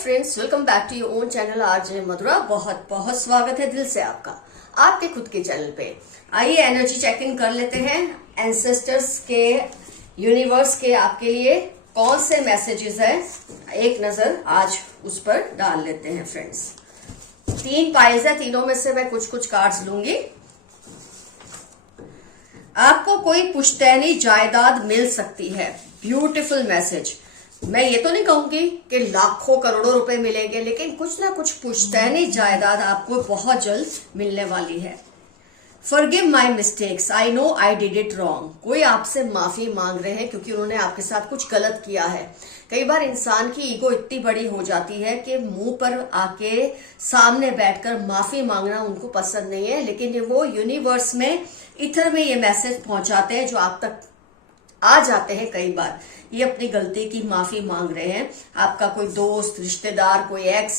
Friends, welcome back to your own channel RJ Madhura. बहुत बहुत स्वागत है दिल से आपका आपके खुद के चैनल पे। आइए एनर्जी चेकिंग कर लेते हैं। एंसेस्टर्स के, यूनिवर्स के आपके लिए कौन से मैसेजेस हैं, एक नजर आज उस पर डाल लेते हैं फ्रेंड्स। 3 पाइल्स है, तीनों में से मैं कुछ कुछ कार्ड्स लूंगी। आपको कोई पुश्तैनी जायदाद मिल सकती है। Beautiful message. मैं ये तो नहीं कहूंगी कि लाखों करोड़ों रुपए मिलेंगे, लेकिन कुछ ना कुछ पुश्तैनी जायदाद आपको बहुत जल्द मिलने वाली है। Forgive my mistakes, I know I did it wrong. कोई आपसे माफी मांग रहे हैं क्योंकि उन्होंने आपके साथ कुछ गलत किया है। कई बार इंसान की ईगो इतनी बड़ी हो जाती है कि मुंह पर आके सामने बैठकर माफी मांगना उनको पसंद नहीं है, लेकिन वो यूनिवर्स में इथर में ये मैसेज पहुंचाते हैं जो आप तक आ जाते हैं। कई बार ये अपनी गलती की माफी मांग रहे हैं। आपका कोई दोस्त, रिश्तेदार, कोई एक्स,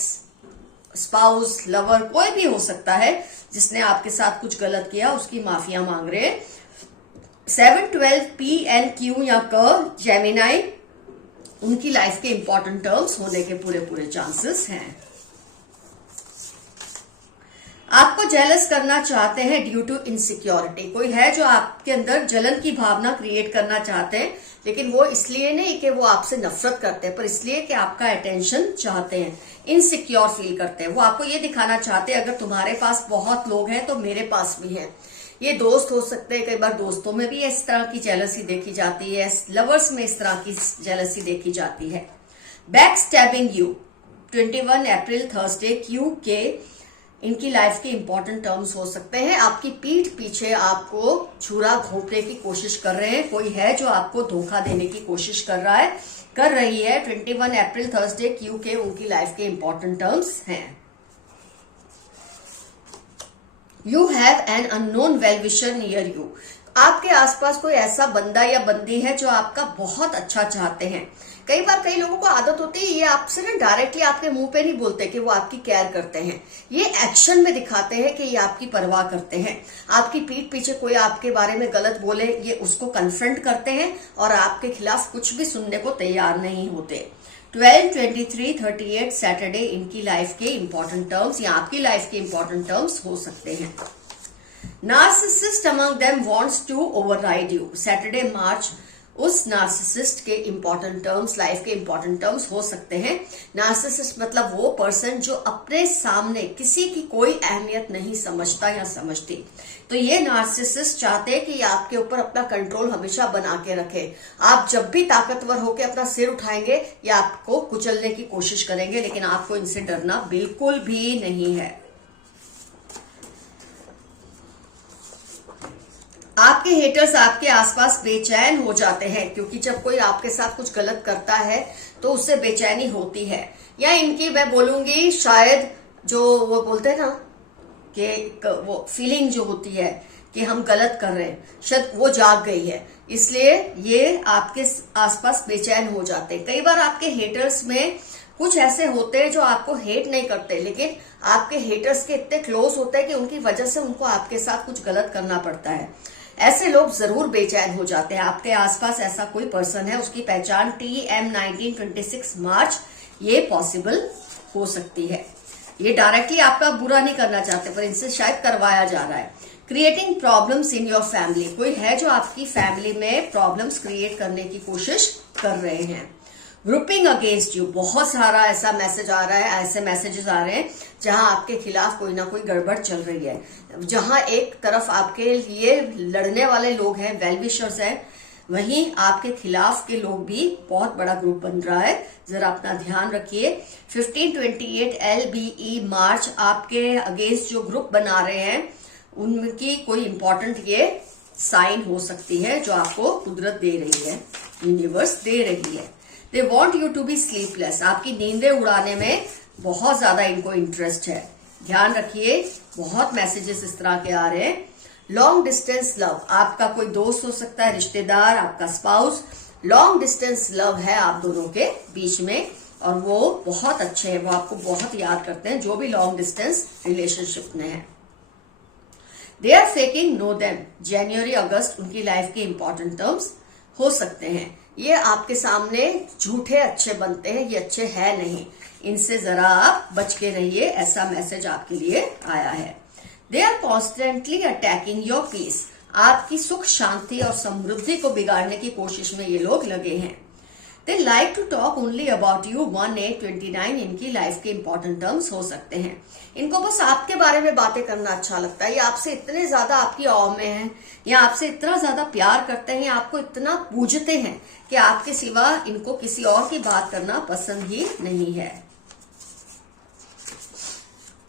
स्पाउस, लवर, कोई भी हो सकता है जिसने आपके साथ कुछ गलत किया, उसकी माफिया मांग रहे हैं। 7, 12, P and Q या क, जेमिनाई, उनकी लाइफ के इंपॉर्टेंट टर्म्स होने के पूरे चांसेस हैं। आपको जेलस करना चाहते हैं ड्यू टू इनसिक्योरिटी। कोई है जो आपके अंदर जलन की भावना क्रिएट करना चाहते हैं, लेकिन वो इसलिए नहीं कि वो आपसे नफरत करते हैं, पर इसलिए कि आपका अटेंशन चाहते हैं। इनसिक्योर फील करते हैं। वो आपको ये दिखाना चाहते हैं अगर तुम्हारे पास बहुत लोग हैं तो मेरे पास भी हैं। ये दोस्त हो सकते हैं, कई बार दोस्तों में भी इस तरह की जेलसी देखी जाती है, लवर्स में इस तरह की जेलसी देखी जाती है। Back stabbing you, 21 April Thursday, Q के इनकी लाइफ के इंपॉर्टेंट टर्म्स हो सकते हैं। आपकी पीठ पीछे आपको छुरा घोंपने की कोशिश कर रहे हैं। कोई है जो आपको धोखा देने की कोशिश कर रही है। 21 अप्रैल थर्सडे, क्यू के उनकी लाइफ के इंपॉर्टेंट टर्म्स हैं। You have an unknown well wisher near you. आपके आसपास कोई ऐसा बंदा या बंदी है जो आपका बहुत अच्छा चाहते हैं। कई बार कई लोगों को आदत होती है, ये आपसे ना डायरेक्टली आपके मुंह पे नहीं बोलते कि वो आपकी केयर करते हैं, ये एक्शन में दिखाते हैं कि ये आपकी परवाह करते हैं। आपकी पीठ पीछे कोई आपके बारे में गलत बोले, ये उसको कन्फ्रंट करते हैं और आपके खिलाफ कुछ भी सुनने को तैयार नहीं होते। 12, 23, 38 सैटरडे इनकी लाइफ के इंपॉर्टेंट टर्म्स या आपकी लाइफ के इंपॉर्टेंट टर्म्स हो सकते हैं। Narcissist among them wants to override you, Saturday March उस नार्सिसिस्ट के इंपॉर्टेंट टर्म्स, लाइफ के इंपॉर्टेंट टर्म्स हो सकते हैं। नार्सिसिस्ट मतलब वो पर्सन जो अपने सामने किसी की कोई अहमियत नहीं समझता या समझती। तो ये नार्सिसिस्ट चाहते हैं कि आपके ऊपर अपना कंट्रोल हमेशा बना के रखे। आप जब भी ताकतवर होकर अपना सिर उठाएंगे या आपको कुचलने की कोशिश करेंगे, लेकिन आपको इनसे डरना बिल्कुल भी नहीं है। आपके हेटर्स आपके आसपास बेचैन हो जाते हैं क्योंकि जब कोई आपके साथ कुछ गलत करता है तो उससे बेचैनी होती है। या इनकी मैं बोलूंगी शायद जो वो बोलते हैं ना कि वो फीलिंग जो होती है कि हम गलत कर रहे हैं, शायद वो जाग गई है, इसलिए ये आपके आसपास बेचैन हो जाते हैं। कई बार आपके हेटर्स में कुछ ऐसे होते हैं जो आपको हेट नहीं करते, लेकिन आपके हेटर्स के इतने क्लोज होते हैं कि उनकी वजह से उनको आपके साथ कुछ गलत करना पड़ता है। ऐसे लोग जरूर बेचैन हो जाते हैं। आपके आसपास ऐसा कोई पर्सन है, उसकी पहचान TM 1926 मार्च ये पॉसिबल हो सकती है। ये डायरेक्टली आपका बुरा नहीं करना चाहते, पर इनसे शायद करवाया जा रहा है। Creating problems in your family, कोई है जो आपकी फैमिली में प्रॉब्लम्स क्रिएट करने की कोशिश कर रहे हैं। ग्रुपिंग अगेंस्ट यू, बहुत सारा ऐसा मैसेज आ रहा है, ऐसे मैसेजेस आ रहे हैं जहां आपके खिलाफ कोई ना कोई गड़बड़ चल रही है। जहां एक तरफ आपके लिए लड़ने वाले लोग हैं, वेल विशर्स हैं, वहीं आपके खिलाफ के लोग भी बहुत बड़ा ग्रुप बन रहा है। जरा अपना ध्यान रखिए। 15, 28 LBE मार्च आपके अगेंस्ट जो ग्रुप बना रहे हैं उनकी कोई इंपॉर्टेंट ये साइन हो सकती है जो आपको कुदरत दे रही है, यूनिवर्स दे रही है। They want you to be sleepless, आपकी नींदें उड़ाने में बहुत ज्यादा इनको इंटरेस्ट है। ध्यान रखिए, बहुत मैसेजेस इस तरह के आ रहे हैं। लॉन्ग डिस्टेंस लव, आपका कोई दोस्त हो सकता है, रिश्तेदार, आपका स्पाउस, लॉन्ग डिस्टेंस लव है आप दोनों के बीच में और वो बहुत अच्छे हैं, वो आपको बहुत याद करते हैं जो भी लॉन्ग डिस्टेंस रिलेशनशिप में है। They are faking know them, जनवरी अगस्त उनकी लाइफ के इंपॉर्टेंट टर्म्स हो सकते हैं। ये आपके सामने झूठे अच्छे बनते हैं, ये अच्छे है नहीं, इनसे जरा आप बच के रहिए, ऐसा मैसेज आपके लिए आया है। They are constantly attacking your peace. आपकी सुख शांति और समृद्धि को बिगाड़ने की कोशिश में ये लोग लगे हैं। They like to talk only about you. 1829 इनकी लाइफ के इंपॉर्टेंट टर्म्स हो सकते हैं। इनको बस आपके बारे में बातें करना अच्छा लगता है, ये आपसे इतने ज्यादा आपकी औ में हैं, या आपसे इतना ज्यादा प्यार करते हैं, आपको इतना पूजते हैं कि आपके सिवा इनको किसी और की बात करना पसंद ही नहीं है।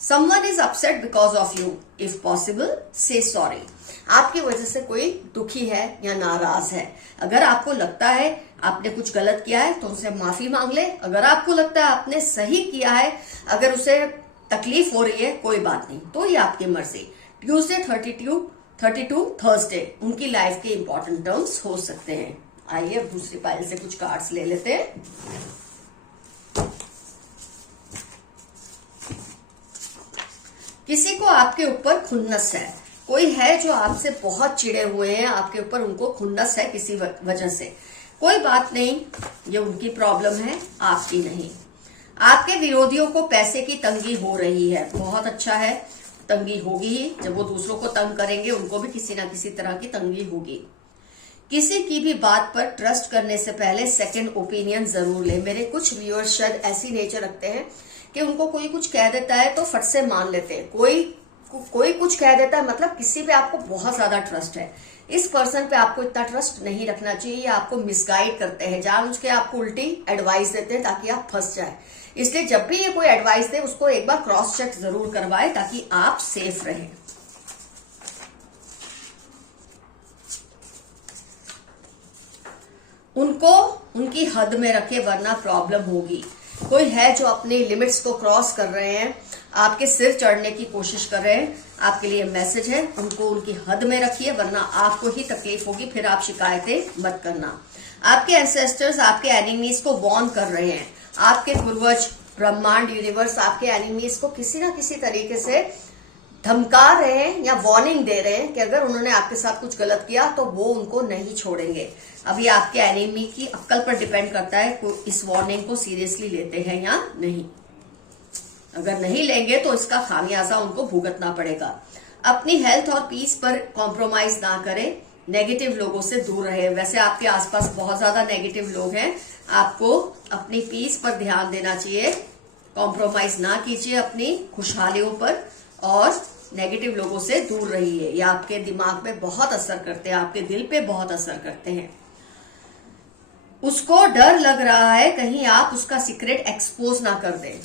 Someone is upset because of you. If possible, say sorry. आपकी वजह से कोई दुखी है या नाराज है। अगर आपको लगता है आपने कुछ गलत किया है तो उनसे माफी मांग ले। अगर आपको लगता है आपने सही किया है, अगर उसे तकलीफ हो रही है, कोई बात नहीं, तो ये आपकी मर्जी। ट्यूसडे 32 थर्सडे उनकी लाइफ के इंपॉर्टेंट टर्म्स हो सकते हैं। आइए अब दूसरी पाइल से कुछ कार्ड्स ले लेते हैं। किसी को आपके ऊपर खुन्नस है, कोई है जो आपसे बहुत चिड़े हुए हैं, आपके ऊपर उनको खुन्नस है किसी वजह से। कोई बात नहीं, ये उनकी प्रॉब्लम है, आपकी नहीं। आपके विरोधियों को पैसे की तंगी हो रही है, बहुत अच्छा है, तंगी होगी ही। जब वो दूसरों को तंग करेंगे उनको भी किसी ना किसी तरह की तंगी होगी। किसी की भी बात पर ट्रस्ट करने से पहले सेकंड ओपिनियन जरूर ले। मेरे कुछ व्यूअर्स शायद ऐसी नेचर रखते हैं कि उनको कोई कुछ कह देता है तो फट से मान लेते हैं। कोई कुछ कह देता है, मतलब किसी पे आपको बहुत ज्यादा ट्रस्ट है, इस पर्सन पे आपको इतना ट्रस्ट नहीं रखना चाहिए। आपको मिसगाइड करते हैं, जानबूझ के आपको उल्टी एडवाइस देते हैं ताकि आप फंस जाए। इसलिए जब भी ये कोई एडवाइस दे उसको एक बार क्रॉस चेक जरूर करवाए ताकि आप सेफ रहें। उनको उनकी हद में रखे वरना प्रॉब्लम होगी। कोई है जो अपनी लिमिट्स को क्रॉस कर रहे हैं, आपके सिर चढ़ने की कोशिश कर रहे हैं। आपके लिए मैसेज है, उनको उनकी हद में रखिए वरना आपको ही तकलीफ होगी, फिर आप शिकायतें मत करना। आपके एंसेस्टर्स आपके एनिमीज को वॉर्न कर रहे हैं। आपके पूर्वज, ब्रह्मांड, यूनिवर्स आपके एनिमीज को किसी ना किसी तरीके से धमका रहे हैं या वार्निंग दे रहे हैं कि अगर उन्होंने आपके साथ कुछ गलत किया तो वो उनको नहीं छोड़ेंगे। अभी आपके एनिमी की अक्ल पर डिपेंड करता है कि इस वार्निंग को सीरियसली लेते हैं या नहीं। अगर नहीं लेंगे तो इसका खामियाजा उनको भुगतना पड़ेगा। अपनी हेल्थ और पीस पर कॉम्प्रोमाइज ना करें, नेगेटिव लोगों से दूर रहे। वैसे आपके आसपास बहुत ज्यादा नेगेटिव लोग हैं, आपको अपनी पीस पर ध्यान देना चाहिए। कॉम्प्रोमाइज ना कीजिए अपनी खुशहालियों पर और नेगेटिव लोगों से दूर रहिए। ये आपके दिमाग में बहुत असर करते हैं, आपके दिल पे बहुत असर करते हैं। उसको डर लग रहा है कहीं आप उसका सीक्रेट एक्सपोज ना कर दें।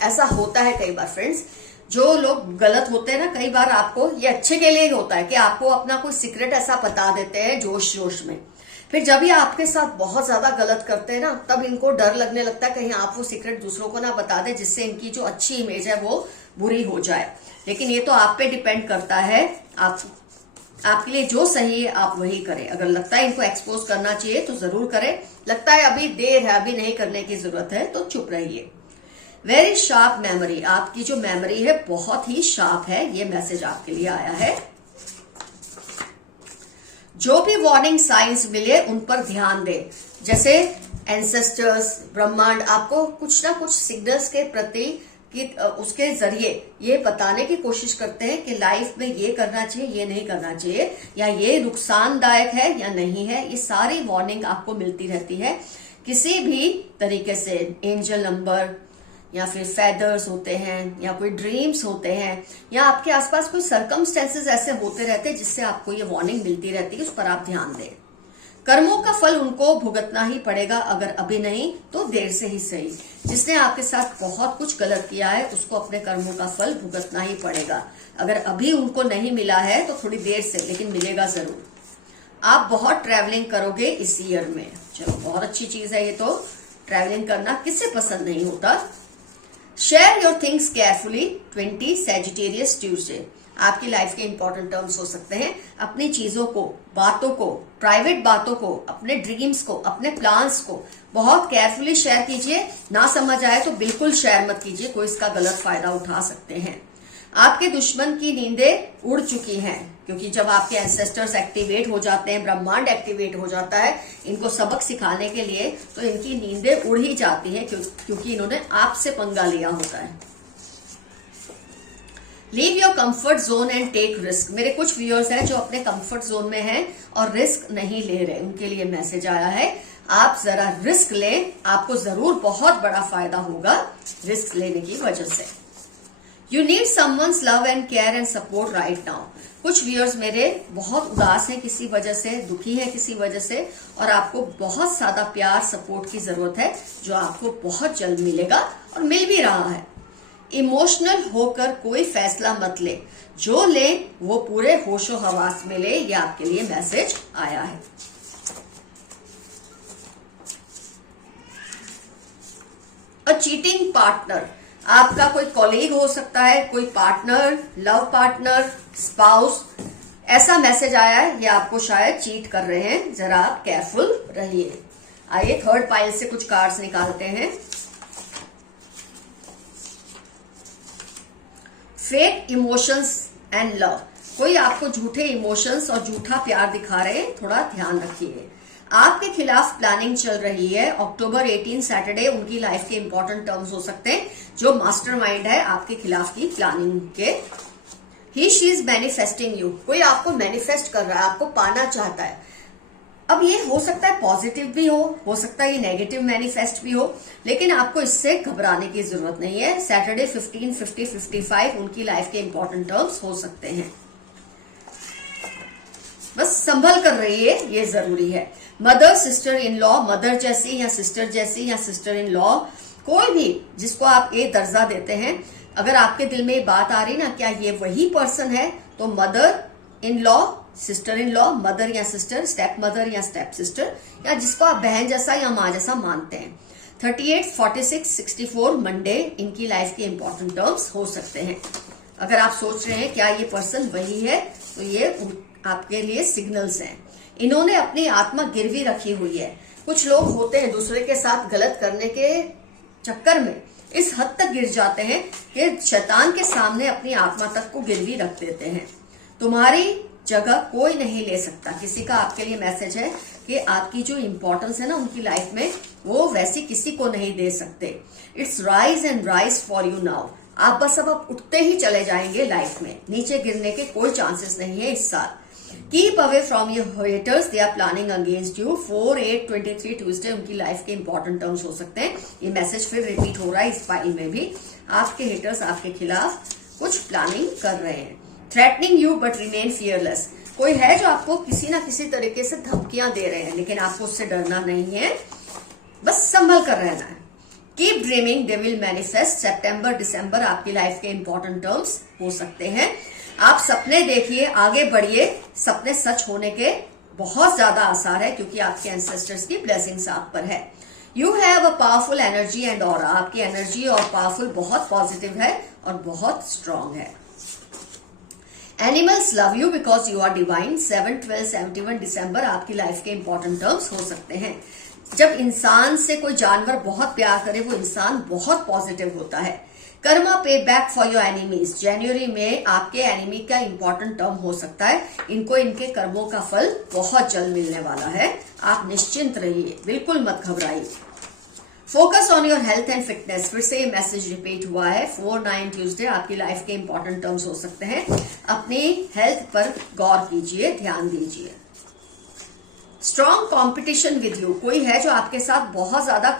ऐसा होता है कई बार फ्रेंड्स, जो लोग गलत होते हैं ना, कई बार आपको ये अच्छे के लिए ही होता है कि आपको अपना कोई सीक्रेट ऐसा बता देते हैं जोश जोश में। फिर जब ये आपके साथ बहुत ज्यादा गलत करते हैं ना, तब इनको डर लगने लगता है कहीं आप वो सीक्रेट दूसरों को ना बता दें, जिससे इनकी जो अच्छी इमेज है वो बुरी हो जाए। लेकिन ये तो आप पे डिपेंड करता है, आपके लिए जो सही है आप वही करें। अगर लगता है इनको एक्सपोज करना चाहिए तो जरूर करें, लगता है अभी देर है, अभी नहीं करने की जरूरत है तो चुप रहिए। वेरी शार्प मेमोरी, आपकी जो मेमोरी है बहुत ही शार्प है, ये मैसेज आपके लिए आया है। जो भी वार्निंग साइंस मिले उन पर ध्यान दें। जैसे एंसेस्टर्स, ब्रह्मांड आपको कुछ ना कुछ सिग्नल्स के प्रति कि उसके जरिए ये बताने की कोशिश करते हैं कि लाइफ में ये करना चाहिए, ये नहीं करना चाहिए, या ये नुकसानदायक है या नहीं है। ये सारी वार्निंग आपको मिलती रहती है किसी भी तरीके से। एंजल नंबर या फिर फेदर्स होते हैं या कोई ड्रीम्स होते हैं या आपके आसपास कोई सर्कमस्टेंसेस ऐसे होते रहते हैं जिससे आपको ये वार्निंग मिलती रहती है, उस पर आप ध्यान दें। कर्मों का फल उनको भुगतना ही पड़ेगा, अगर अभी नहीं तो देर से ही सही। जिसने आपके साथ बहुत कुछ गलत किया है उसको अपने कर्मों का फल भुगतना ही पड़ेगा। अगर अभी उनको नहीं मिला है तो थोड़ी देर से, लेकिन मिलेगा जरूर। आप बहुत ट्रैवलिंग करोगे इस ईयर में, चलो बहुत अच्छी चीज है ये तो। ट्रैवलिंग करना किसे पसंद नहीं होता। Share your things carefully 20 Sagittarius Tuesday आपकी लाइफ के इंपॉर्टेंट टर्म्स हो सकते हैं। अपनी चीजों को, बातों को, प्राइवेट बातों को, अपने ड्रीम्स को, अपने प्लान्स को बहुत केयरफुली शेयर कीजिए। ना समझ आए तो बिल्कुल शेयर मत कीजिए, कोई इसका गलत फायदा उठा सकते हैं। आपके दुश्मन की नींदें उड़ चुकी हैं, क्योंकि जब आपके एंसेस्टर्स एक्टिवेट हो जाते हैं, ब्रह्मांड एक्टिवेट हो जाता है इनको सबक सिखाने के लिए, तो इनकी नींदें उड़ ही जाती हैं, क्योंकि इन्होंने आपसे पंगा लिया होता है। Leave your comfort zone and take risk. मेरे कुछ व्यूअर्स हैं जो अपने कंफर्ट जोन में हैं और रिस्क नहीं ले रहे, उनके लिए मैसेज आया है आप जरा रिस्क लें, आपको जरूर बहुत बड़ा फायदा होगा रिस्क लेने की वजह से। You need someone's love and care and support right now. कुछ व्यूअर्स मेरे बहुत उदास हैं किसी वजह से, दुखी हैं किसी वजह से, और आपको बहुत ज्यादा प्यार सपोर्ट की जरूरत है जो आपको बहुत जल्द मिलेगा और मिल भी रहा है। इमोशनल होकर कोई फैसला मत ले, जो ले वो पूरे होशो हवास में ले, ये आपके लिए मैसेज आया है। अ चीटिंग पार्टनर, आपका कोई कॉलीग हो सकता है, कोई पार्टनर, लव पार्टनर, स्पाउस, ऐसा मैसेज आया है, ये आपको शायद चीट कर रहे हैं, जरा आप केयरफुल रहिए। आइए थर्ड पाइल से कुछ कार्ड्स निकालते हैं। फेक इमोशंस एंड लव, कोई आपको झूठे इमोशंस और झूठा प्यार दिखा रहे हैं, थोड़ा ध्यान रखिए। आपके खिलाफ प्लानिंग चल रही है। अक्टूबर 18 सैटरडे उनकी लाइफ के इंपॉर्टेंट टर्म्स हो सकते हैं जो मास्टरमाइंड है आपके खिलाफ की प्लानिंग के। ही शी इज मैनिफेस्टिंग यू, कोई आपको मैनिफेस्ट कर रहा है, आपको पाना चाहता है। अब ये हो सकता है पॉजिटिव भी हो सकता है ये नेगेटिव मैनिफेस्ट भी हो, लेकिन आपको इससे घबराने की जरूरत नहीं है। सैटरडे 15, 50, 55 उनकी लाइफ के इंपॉर्टेंट टर्म्स हो सकते हैं, बस संभल कर रहिए, ये जरूरी है। Mother, sister in law, mother जैसी या सिस्टर इन लॉ, कोई भी जिसको आप ए दर्जा देते हैं, अगर आपके दिल में बात आ रही ना क्या ये वही पर्सन है, तो mother in law, sister in law, mother या सिस्टर, स्टेप मदर या स्टेप सिस्टर, या जिसको आप बहन जैसा या माँ जैसा मानते हैं। 38, 46, 64 मंडे इनकी लाइफ के इंपॉर्टेंट टर्म्स हो सकते हैं। अगर आप सोच रहे हैं क्या ये पर्सन वही है, तो ये आपके लिए सिग्नल्स हैं। इन्होंने अपनी आत्मा गिरवी रखी हुई है। कुछ लोग होते हैं दूसरे के साथ गलत करने के चक्कर में इस हद तक गिर जाते हैं कि शैतान के सामने अपनी आत्मा तक को गिरवी रख देते हैं। तुम्हारी जगह कोई नहीं ले सकता। किसी का आपके लिए मैसेज है कि आपकी जो इंपॉर्टेंस है ना उनकी लाइफ में, वो वैसी किसी को नहीं दे सकते। It's rise and rise for you now. आप बस अब उठते ही चले जाएंगे लाइफ में, नीचे गिरने के कोई चांसेस नहीं है इस साल। Keep away from your haters, they are planning against you. 4/8/23 Tuesday उनकी लाइफ के इंपॉर्टेंट टर्म्स हो सकते हैं। ये मैसेज फिर रिपीट हो रहा है इस फाइल में भी। आपके हेटर्स आपके खिलाफ कुछ प्लानिंग कर रहे हैं। Threatening you but remain fearless, कोई है जो आपको किसी ना किसी तरीके से धमकियां दे रहे हैं, लेकिन आपको उससे डरना नहीं है, बस संभल कर रहना है। Keep dreaming, they will manifest. सितंबर दिसंबर आपकी लाइफ के इंपॉर्टेंट टर्म्स हो सकते हैं। आप सपने देखिए, आगे बढ़िए, सपने सच होने के बहुत ज्यादा आसार है क्योंकि आपके एंसेस्टर्स की ब्लेसिंग्स आप पर है। You have a powerful energy and aura, आपकी एनर्जी और पावरफुल बहुत पॉजिटिव है और बहुत स्ट्रांग है। Animals love you because you are divine. 7, 12, 71 दिसंबर आपकी लाइफ के इंपॉर्टेंट टर्म्स हो सकते हैं। जब इंसान से कोई जानवर बहुत प्यार करे वो इंसान बहुत पॉजिटिव होता है। कर्मा पे बैक फॉर योर एनिमीज, जनवरी में आपके एनिमी का इंपॉर्टेंट टर्म हो सकता है। इनको इनके कर्मों का फल बहुत जल्द मिलने वाला है। आप निश्चिंत रहिए, बिल्कुल मत घबराइए। Focus on your health and fitness, फिर से ये मैसेज रिपीट हुआ है। 4/9 ट्यूसडे आपकी लाइफ के इंपॉर्टेंट टर्म्स हो सकते हैं। अपनी हेल्थ पर गौर कीजिए, ध्यान दीजिए। स्ट्रॉन्ग कॉम्पिटिशन विद यू, कोई है जो आपके साथ बहुत ज्यादा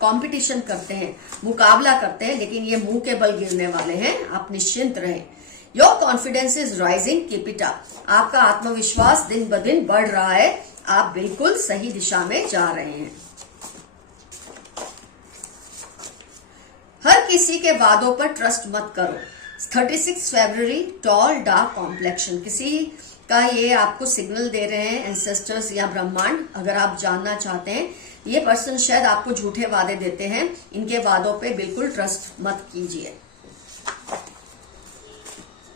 कॉम्पिटिशन करते हैं, मुकाबला करते हैं, लेकिन ये मुंह के बल गिरने वाले हैं, आप निश्चिंत रहें। Your confidence is rising, keep it up, आपका आत्मविश्वास दिन ब दिन बढ़ रहा है, आप बिल्कुल सही दिशा में जा रहे हैं। हर किसी के वादों पर ट्रस्ट मत करो। 36 फरवरी, टॉल डार्क कॉम्प्लेक्शन, किसी का ये आपको सिग्नल दे रहे हैं एंसेस्टर्स या ब्रह्मांड। अगर आप जानना चाहते हैं, ये पर्सन शायद आपको झूठे वादे देते हैं, इनके वादों पे बिल्कुल ट्रस्ट मत कीजिए।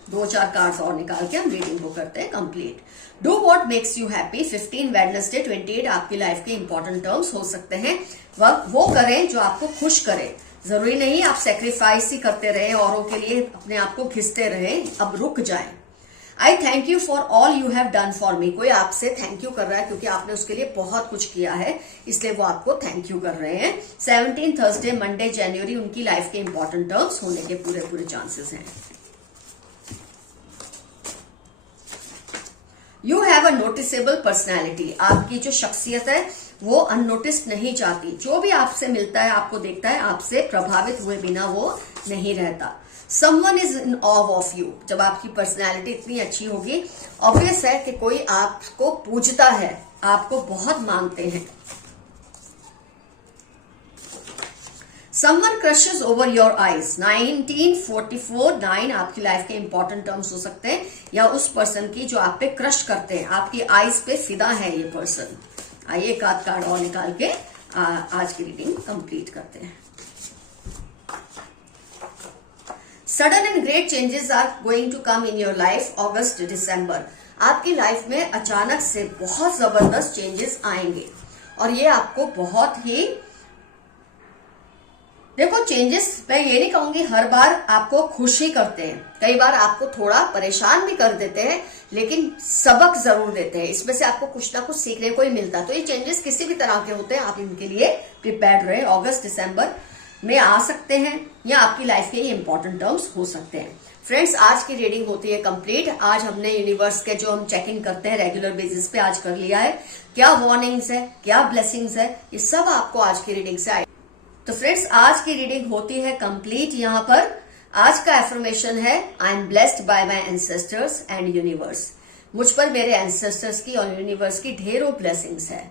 2-4 कार्ड्स और निकाल के हम रीडिंग को करते हैं complete. Do what makes you happy. 15 Wednesday 28 आपकी लाइफ के इंपॉर्टेंट टर्म्स हो सकते हैं। वो करें जो आपको खुश करे। जरूरी नहीं आप सेक्रीफाइस ही करते रहे, औरों के लिए अपने आप को घिसते रहे, अब रुक जाए। आई thank you for all you have done for me. कोई आपसे थैंक यू कर रहा है क्योंकि आपने उसके लिए बहुत कुछ किया है, इसलिए वो आपको थैंक यू कर रहे हैं। 17 थर्सडे मंडे जनवरी उनकी लाइफ के इंपॉर्टेंट टर्म्स होने के पूरे चांसेस हैं। You have a noticeable personality. आपकी जो शख्सियत है वो अननोटिस्ड नहीं जाती। जो भी आपसे मिलता है, आपको देखता है, आपसे प्रभावित हुए बिना वो नहीं रहता। Someone is in of of you. जब आपकी पर्सनैलिटी इतनी अच्छी होगी, ऑब्वियस है कि कोई आपको पूजता है, आपको बहुत मानते हैं। Someone crushes over your eyes. 1944 9 आपकी लाइफ के इंपॉर्टेंट टर्म्स हो सकते हैं, या उस पर्सन की जो आप पे क्रश करते हैं, आपकी आईज पे फिदा है ये पर्सन। आइए एक आध कार्ड और निकाल के आज की रीडिंग कंप्लीट करते हैं। Sudden and great changes are going to come in your life अगस्त दिसंबर। आपकी लाइफ में अचानक से बहुत जबरदस्त चेंजेस आएंगे और ये आपको बहुत ही, देखो चेंजेस मैं ये नहीं कहूंगी हर बार आपको खुश ही करते हैं, कई बार आपको थोड़ा परेशान भी कर देते हैं, लेकिन सबक जरूर देते हैं। इसमें से आपको कुछ ना कुछ सीखने को ही मिलता है। तो ये चेंजेस किसी भी तरह के होते हैं, आप इनके लिए प्रिपेयर्ड रहे। अगस्त दिसंबर में आ सकते हैं या आपकी लाइफ के ये इंपॉर्टेंट टर्म्स हो सकते हैं। फ्रेंड्स, आज की रीडिंग होती है कंप्लीट। आज हमने यूनिवर्स के जो हम चेकिंग करते हैं रेगुलर बेसिस पे आज कर लिया है। क्या वार्निंग्स है, क्या ब्लेसिंग्स है, ये सब आपको आज की रीडिंग से आए। तो फ्रेंड्स, आज की रीडिंग होती है कंप्लीट। यहाँ पर आज का एफर्मेशन है, I am blessed by my ancestors and universe. मुझ पर मेरे एंसेस्टर्स की और यूनिवर्स की ढेरों ब्लेसिंग्स है।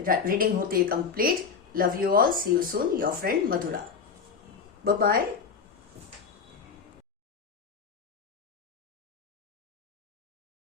रीडिंग होती है complete. Love you all, see you soon, your friend Madhura. Bye bye.